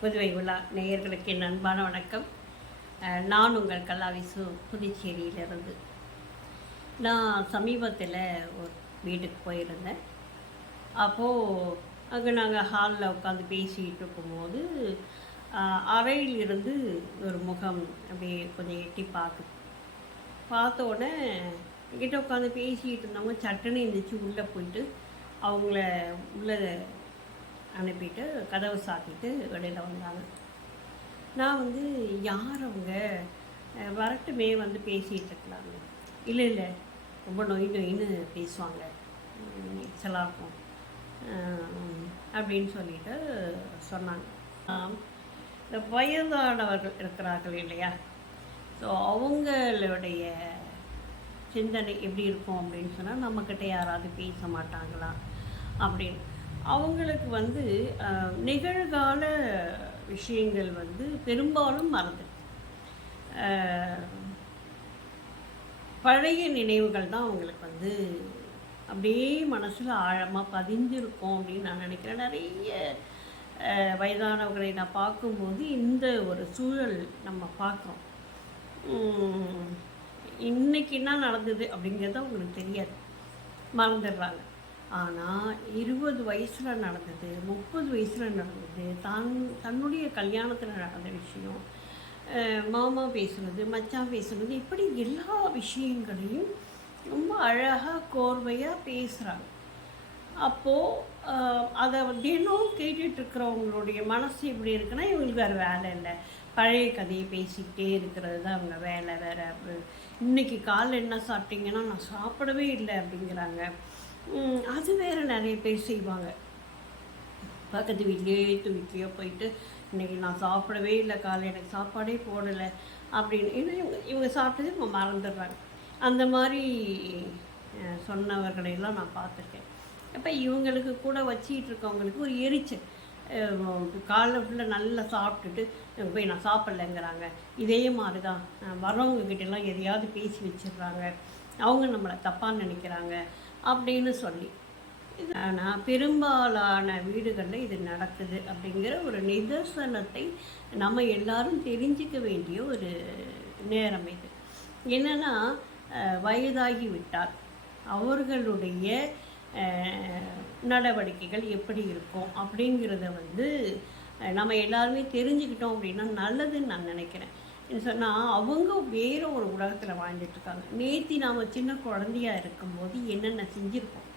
புதுவை விழா நேயர்களுக்கு என் அன்பான வணக்கம். நான் உங்கள் கல்லாவிசு புதுச்சேரியிலிருந்து. நான் சமீபத்தில் ஒரு வீட்டுக்கு போயிருந்தேன். அப்போது அங்கே நாங்கள் ஹாலில் உட்காந்து பேசிகிட்டு இருக்கும்போது அஹ், அறையில் இருந்து ஒரு முகம் அப்படியே கொஞ்சம் எட்டி பார்க்குது பார்த்த உடனே கிட்ட உட்காந்து பேசிக்கிட்டு இருந்தவங்க சட்டுன்னு எழுந்திரிச்சு உள்ளே போயிட்டு அவங்கள உள்ளே அனுப்பிட்டு கதவை சாத்திட்டு வெளியில் வந்தாங்க. நான் வந்து யார் அவங்க? வரட்டுமே வந்து பேசிகிட்டு இருக்கலாங்க இல்லை இல்லை ரொம்ப நொய் நொயின்னு பேசுவாங்க. சிலாக்கும் அப்படின்னு சொல்லிட்டு சொன்னாங்க. இந்த வயதானவர்கள் இருக்கிறார்கள் இல்லையா? ஸோ அவங்களுடைய சிந்தனை எப்படி இருக்கும் அப்படின்னு சொன்னால் நம்மக்கிட்ட யாராவது பேச மாட்டாங்களா? அப்படின்னு. அவங்களுக்கு வந்து நிகழ்கால விஷயங்கள் வந்து பெரும்பாலும் மறந்து. பழைய நினைவுகள் தான் அவங்களுக்கு வந்து அப்படியே மனசில் ஆழமாக பதிஞ்சிருக்கும் அப்படின்னு நான் நினைக்கிறேன். நிறைய வயதானவர்களை நான் பார்க்கும்போது இந்த ஒரு சூழல் நம்ம பார்க்குறோம். இன்றைக்கி இன்னைக்கு என்ன நடந்தது அப்படிங்கிறது அவங்களுக்கு தெரியாது. மறந்துடுறாங்க. ஆனால் இருபது வயசில் நடந்தது முப்பது வயசில் நடந்தது தான் தன்னுடைய கல்யாணத்தில் நடந்த விஷயம் மாமா பேசுனது மச்சான் பேசுனது இப்படி எல்லா விஷயங்களையும் ரொம்ப அழகாக கோர்வையாக பேசுகிறாங்க அப்போது அதை தினம் கேட்டுட்ருக்கிறவங்களுடைய மனசு எப்படி இருக்குன்னா இவங்களுக்கு வேறு வேலை இல்லை. பழைய கதையை பேசிக்கிட்டே இருக்கிறது தான் அவங்க வேலை வேறு. இன்னைக்கு காலைல என்ன சாப்பிட்டீங்கன்னா நான் சாப்பிடவே இல்லை அப்படிங்கிறாங்க. அது வேறு நிறைய பேர் செய்வாங்க. பக்கத்து வீட்லேயோ ஏற்று போயிட்டு இன்னைக்கு நான் சாப்பிடவே இல்லை காலை எனக்கு சாப்பாடே போடலை அப்படின்னு. ஏன்னா இவங்க இவங்க சாப்பிட்டது இவங்க மறந்துடுறாங்க. அந்த மாதிரி சொன்னவர்களையெல்லாம் நான் பார்த்துருக்கேன். அப்போ இவங்களுக்கு கூட வச்சிக்கிட்டு இருக்கவங்களுக்கு ஒரு எரிச்சல். காலைல ஃபுல்லாக நல்லா சாப்பிட்டுட்டு போய் நான் சாப்பிட்லங்கிறாங்க. இதே மாதிரி தான் வரவங்க எதையாவது பேசி வச்சிடுறாங்க. அவங்க நம்மளை தப்பாக நினைக்கிறாங்க. அப்படின்னு சொல்லி. ஆனால் பெரும்பாலான வீடுகளில் இது நடக்குது அப்படிங்கிற ஒரு நிதர்சனத்தை நம்ம எல்லாரும் தெரிஞ்சிக்க வேண்டிய ஒரு நேரம் இது. என்னென்னா வயதாகி விட்டால் அவர்களுடைய நடவடிக்கைகள் எப்படி இருக்கும் அப்படிங்கிறத வந்து நம்ம எல்லாருமே தெரிஞ்சுக்கிட்டோம் அப்படின்னா நல்லதுன்னு நான் நினைக்கிறேன். சொன்னால் அவங்க வேறு ஒரு உலகத்தில் வாழ்ந்துட்டு இருக்காங்க. நேத்தி நாம் சின்ன குழந்தையா இருக்கும்போது என்னென்ன செஞ்சுருக்கோம்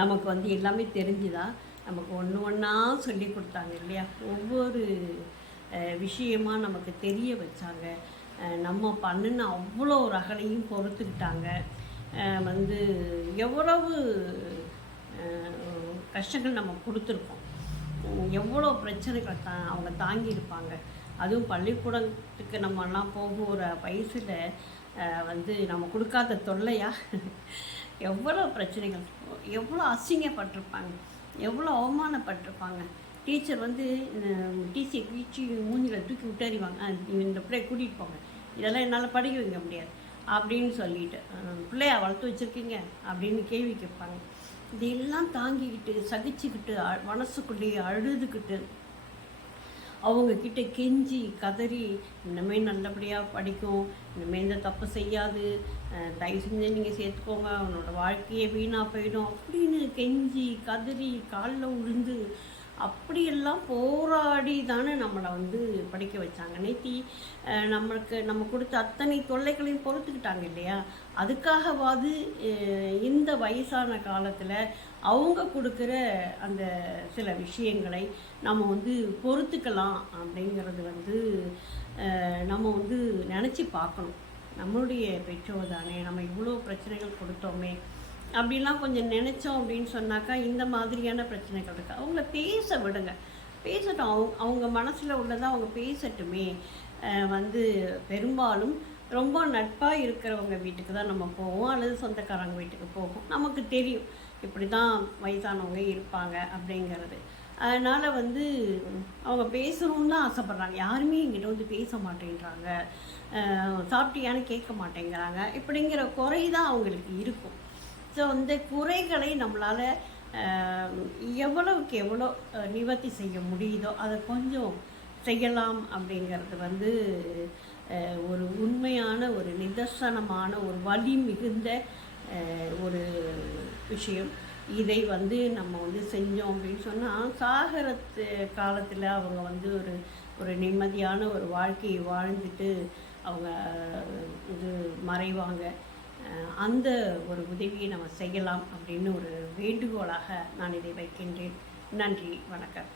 நமக்கு வந்து எல்லாமே தெரிஞ்சுதா? நமக்கு ஒன்று ஒன்றா சொல்லி கொடுத்தாங்க இல்லையா? ஒவ்வொரு விஷயமாக விஷயமா நமக்கு தெரிய வச்சாங்க. நம்ம பண்ணுன அவ்வளோ ரகலையும் பொறுத்துக்கிட்டாங்க. வந்து எவ்வளவு கஷ்டங்கள் நம்ம கொடுத்துருக்கோம். எவ்வளோ பிரச்சனைகளை தா அவங்க தாங்கியிருப்பாங்க. அதுவும் பள்ளிக்கூடத்துக்கு நம்மலாம் போகிற வயசில் வந்து நம்ம கொடுக்காத தொல்லையா? எவ்வளோ பிரச்சனைகள் எவ்வளோ அசிங்கப்பட்டிருப்பாங்க. எவ்வளோ அவமானப்பட்டிருப்பாங்க. டீச்சர் வந்து டீச்சர் வீச்சு மூஞ்சில் தூக்கி விட்டறிவாங்க. இந்த பிள்ளையை கூட்டிகிட்டு போங்க. இதெல்லாம் என்னால் படிக்க வைக்க முடியாது. அப்படின்னு சொல்லிட்டு பிள்ளையா வளர்த்து வச்சுருக்கீங்க. அப்படின்னு கேள்வி கேட்பாங்க. இதெல்லாம் தாங்கிக்கிட்டு சகிச்சுக்கிட்டு மனசுக்குள்ளேயே அழுதுகிட்டு அவங்கக்கிட்ட கெஞ்சி கதறி இனிமே நல்லபடியாக படிக்கும் இனிமேல் இந்த தப்பு செய்யாது தயவு செஞ்சு நீங்கள் சேர்த்துக்கோங்க அவனோட வாழ்க்கையே வீணாக போயிடும் அப்படின்னு கெஞ்சி கதறி காலில் விழுந்து அப்படியெல்லாம் போராடி தானே நம்மளை வந்து படிக்க வச்சாங்க. நேத்தி நம்மளுக்கு நம்ம கொடுத்த அத்தனை தொல்லைகளையும் பொறுத்துக்கிட்டாங்க இல்லையா? அதுக்காகவாது இந்த வயசான காலத்தில் அவங்க கொடுக்குற அந்த சில விஷயங்களை நம்ம வந்து பொறுத்துக்கலாம் அப்படிங்கிறது வந்து நம்ம வந்து நினச்சி பார்க்கணும். நம்மளுடைய பெற்றோர் தானே நம்ம இவ்வளோ பிரச்சனைகள் கொடுத்தோமே. அப்படிலாம் கொஞ்சம் நினச்சோம் அப்படின்னு சொன்னாக்கா இந்த மாதிரியான பிரச்சனைகள் இருக்குது அவங்கள பேச விடுங்க. பேசட்டும். அவங்க அவங்க மனசில் உள்ளதை அவங்க பேசட்டுமே. வந்து பெரும்பாலும் ரொம்ப நட்பாக இருக்கிறவங்க வீட்டுக்கு தான் நம்ம போவோம். அல்லது சொந்தக்காரங்க வீட்டுக்கு போவோம் நமக்கு தெரியும். இப்படி தான் வயசானவங்க இருப்பாங்க அப்படிங்கிறது. அதனால் வந்து அவங்க பேசணும்னு தான் ஆசைப்பட்றாங்க. யாருமே எங்கிட்ட வந்து பேச மாட்டேங்கிறாங்க சாப்பிட்டியான்னு கேட்க மாட்டேங்கிறாங்க. இப்படிங்கிற குறை தான் அவங்களுக்கு இருக்கும். ஸோ இந்த குறைகளை நம்மளால் எவ்வளவுக்கு எவ்வளோ நிவர்த்தி செய்ய முடியுதோ அதை கொஞ்சம் செய்யலாம் அப்படிங்கிறது வந்து ஒரு உண்மையான ஒரு நிதர்சனமான ஒரு வலி மிகுந்த ஒரு விஷயம். இதை வந்து நம்ம வந்து செஞ்சோம் அப்படின்னு சொன்னால் சாகரத்து காலத்தில் அவங்க வந்து ஒரு ஒரு நிம்மதியான ஒரு வாழ்க்கையை வாழ்ந்துட்டு அவங்க இது மறைவாங்க. அந்த ஒரு உதவியை நம்ம செய்யலாம் அப்படின்னு ஒரு வேண்டுகோளாக நான் இதை வைக்கின்றேன். நன்றி வணக்கம்.